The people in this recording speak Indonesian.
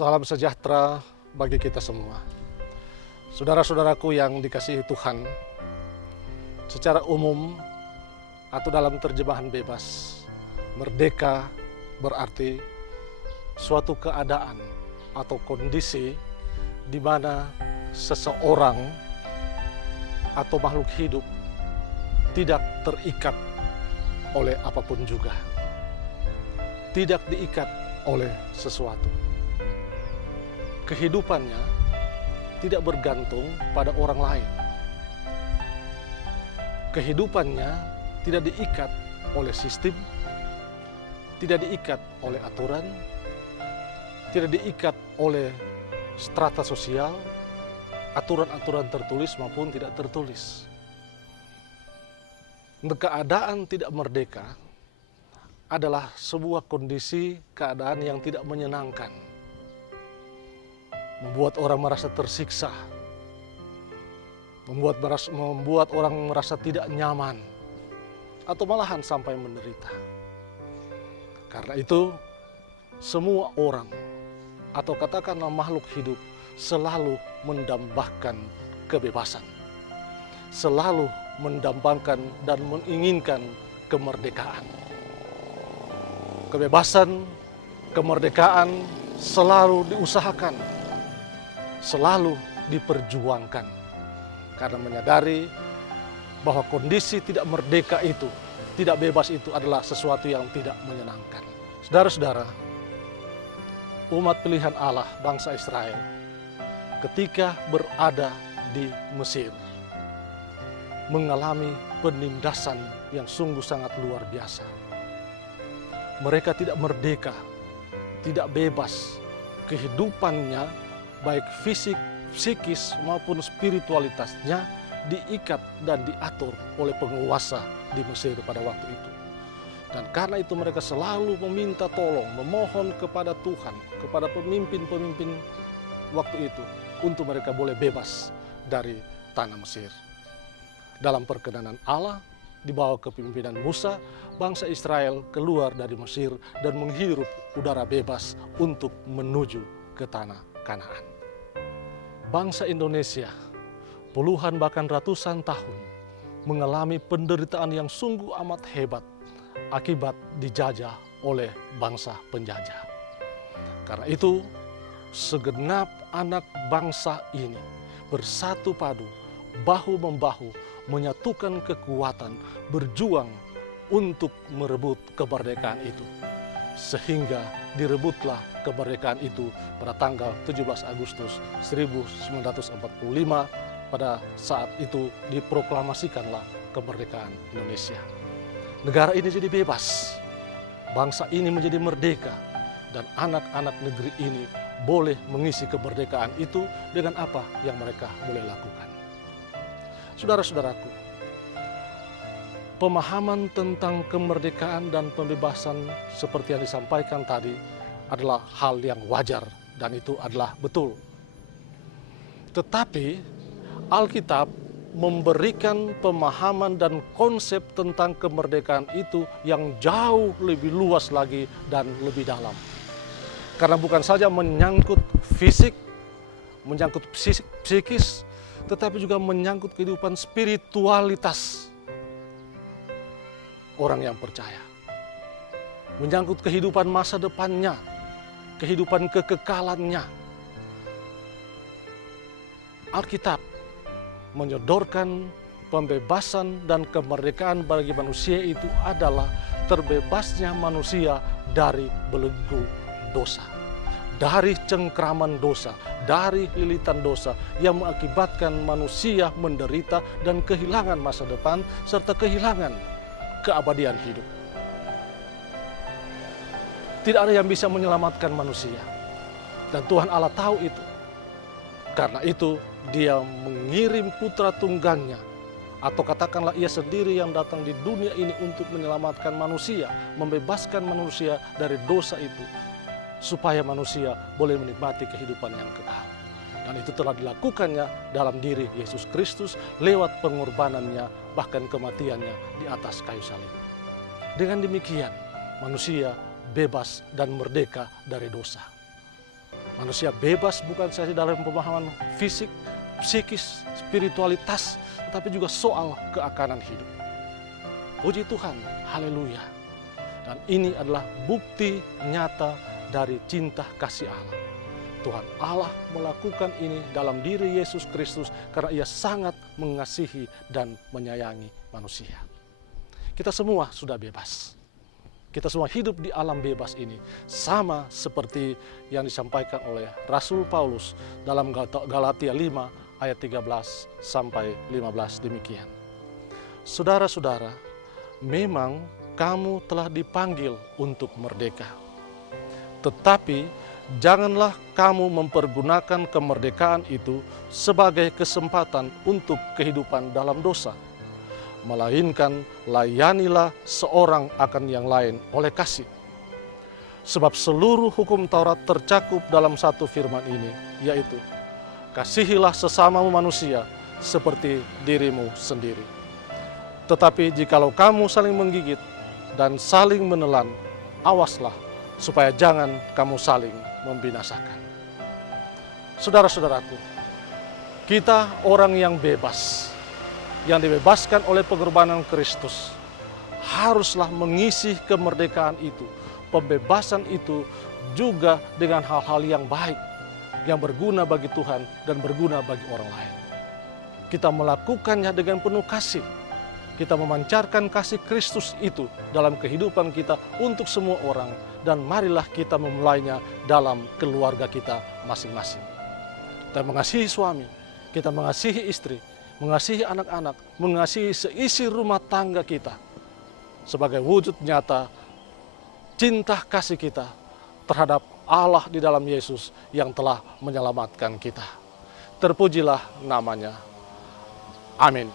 Salam sejahtera bagi kita semua. Saudara-saudaraku yang dikasihi Tuhan, secara umum atau dalam terjemahan bebas, merdeka berarti suatu keadaan atau kondisi di mana seseorang atau makhluk hidup tidak terikat oleh apapun juga, tidak diikat oleh sesuatu. Kehidupannya tidak bergantung pada orang lain. Kehidupannya tidak diikat oleh sistem, tidak diikat oleh aturan, tidak diikat oleh strata sosial, aturan-aturan tertulis maupun tidak tertulis. Keadaan tidak merdeka adalah sebuah kondisi keadaan yang tidak menyenangkan, membuat orang merasa tersiksa, membuat orang merasa tidak nyaman, atau malahan sampai menderita. Karena itu, semua orang atau katakanlah makhluk hidup selalu mendambakan kebebasan, selalu mendambakan dan menginginkan kemerdekaan. Kebebasan, kemerdekaan selalu diusahakan, selalu diperjuangkan, karena menyadari bahwa kondisi tidak merdeka itu, tidak bebas itu adalah sesuatu yang tidak menyenangkan. Saudara-saudara, umat pilihan Allah bangsa Israel ketika berada di Mesir mengalami penindasan yang sungguh sangat luar biasa. Mereka tidak merdeka, tidak bebas. Kehidupannya baik fisik, psikis maupun spiritualitasnya diikat dan diatur oleh penguasa di Mesir pada waktu itu. Dan karena itu mereka selalu meminta tolong, memohon kepada Tuhan, kepada pemimpin-pemimpin waktu itu, untuk mereka boleh bebas dari tanah Mesir. Dalam perkenanan Allah, di bawah kepemimpinan Musa, bangsa Israel keluar dari Mesir dan menghirup udara bebas untuk menuju ke tanah Kanaan. Bangsa Indonesia puluhan bahkan ratusan tahun mengalami penderitaan yang sungguh amat hebat akibat dijajah oleh bangsa penjajah. Karena itu, segenap anak bangsa ini bersatu padu, bahu-membahu, menyatukan kekuatan, berjuang untuk merebut kemerdekaan itu. Sehingga direbutlah kemerdekaan itu pada tanggal 17 Agustus 1945, pada saat itu diproklamasikanlah kemerdekaan Indonesia. Negara ini jadi bebas, bangsa ini menjadi merdeka, dan anak-anak negeri ini boleh mengisi kemerdekaan itu dengan apa yang mereka boleh lakukan. Saudara-saudaraku, pemahaman tentang kemerdekaan dan pembebasan seperti yang disampaikan tadi adalah hal yang wajar dan itu adalah betul. Tetapi Alkitab memberikan pemahaman dan konsep tentang kemerdekaan itu yang jauh lebih luas lagi dan lebih dalam. Karena bukan saja menyangkut fisik, menyangkut psikis, tetapi juga menyangkut kehidupan spiritualitas orang yang percaya. Menyangkut kehidupan masa depannya, kehidupan kekekalannya. Alkitab menyodorkan pembebasan dan kemerdekaan bagi manusia itu adalah terbebasnya manusia dari belenggu dosa, dari cengkraman dosa, dari lilitan dosa yang mengakibatkan manusia menderita dan kehilangan masa depan serta kehilangan keabadian hidup. Tidak ada yang bisa menyelamatkan manusia, dan Tuhan Allah tahu itu. Karena itu Dia mengirim putra tunggalnya, atau katakanlah Ia sendiri yang datang di dunia ini untuk menyelamatkan manusia, membebaskan manusia dari dosa itu, supaya manusia boleh menikmati kehidupan yang kekal. Dan itu telah dilakukannya dalam diri Yesus Kristus lewat pengorbanannya, bahkan kematiannya di atas kayu salib. Dengan demikian, manusia bebas dan merdeka dari dosa. Manusia bebas bukan saja dalam pemahaman fisik, psikis, spiritualitas, tetapi juga soal keakanan hidup. Puji Tuhan, haleluya. Dan ini adalah bukti nyata dari cinta kasih Allah. Tuhan Allah melakukan ini dalam diri Yesus Kristus karena Ia sangat mengasihi dan menyayangi manusia. Kita semua sudah bebas. Kita semua hidup di alam bebas ini, sama seperti yang disampaikan oleh Rasul Paulus dalam Galatia 5 ayat 13 sampai 15 demikian. Saudara-saudara, memang kamu telah dipanggil untuk merdeka. Tetapi janganlah kamu mempergunakan kemerdekaan itu sebagai kesempatan untuk kehidupan dalam dosa. Melainkan layanilah seorang akan yang lain oleh kasih. Sebab seluruh hukum Taurat tercakup dalam satu firman ini, yaitu kasihilah sesamamu manusia seperti dirimu sendiri. Tetapi jikalau kamu saling menggigit dan saling menelan, awaslah supaya jangan kamu saling membinasakan. Saudara-saudaraku, kita orang yang bebas, yang dibebaskan oleh pengorbanan Kristus, haruslah mengisi kemerdekaan itu, pembebasan itu juga dengan hal-hal yang baik, yang berguna bagi Tuhan dan berguna bagi orang lain. Kita melakukannya dengan penuh kasih. Kita memancarkan kasih Kristus itu dalam kehidupan kita untuk semua orang, dan marilah kita memulainya dalam keluarga kita masing-masing. Kita mengasihi suami, kita mengasihi istri, mengasihi anak-anak, mengasihi seisi rumah tangga kita sebagai wujud nyata cinta kasih kita terhadap Allah di dalam Yesus yang telah menyelamatkan kita. Terpujilah namanya. Amin.